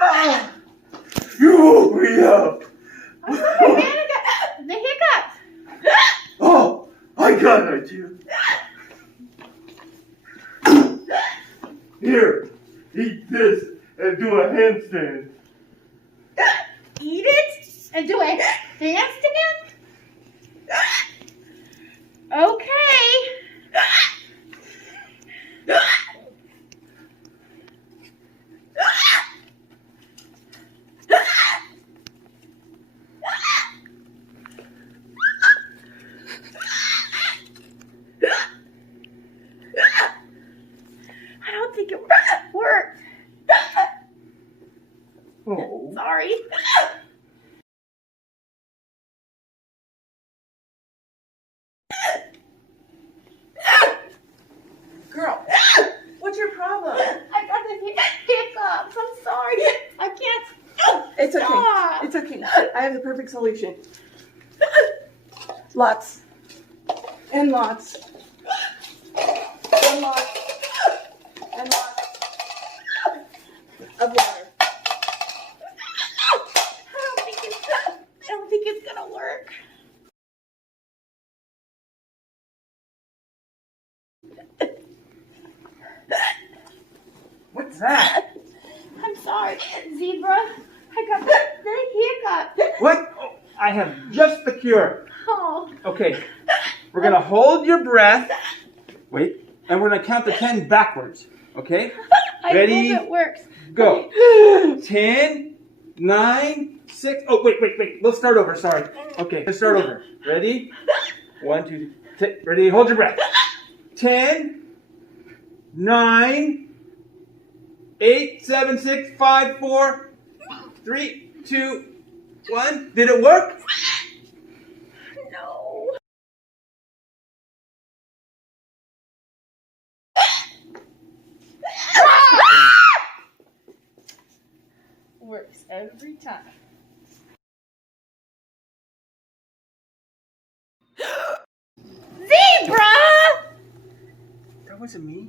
Ah! You woke me up! I'm sorry, man. I got the hiccups. Oh, I got an idea. Here, eat this and do a handstand. Eat it and do a handstand? Okay. I don't think it worked. Oh. Sorry. Girl, what's your problem? I got the hiccups. I'm sorry. I can't. It's okay. Stop. It's okay. I have the perfect solution. Lots. And lots. And lots. And lots of water. I don't think it's gonna work. What's that? I'm sorry, Zebra. I got the hiccup. What? Oh, I have just the cure. Oh. Okay, we're gonna hold your breath. Wait, and we're gonna count to 10 backwards. Okay? I Ready? hope it works. Go. 10, 9, 6. Oh, wait. We'll start over. Sorry. Okay, let's start over. Ready? 1, 2, 3. Ready? Hold your breath. 10, 9, 8, 7, 6, 5, 4, 3, 2, 1. Did it work? No. Works every time. Zebra! That wasn't me.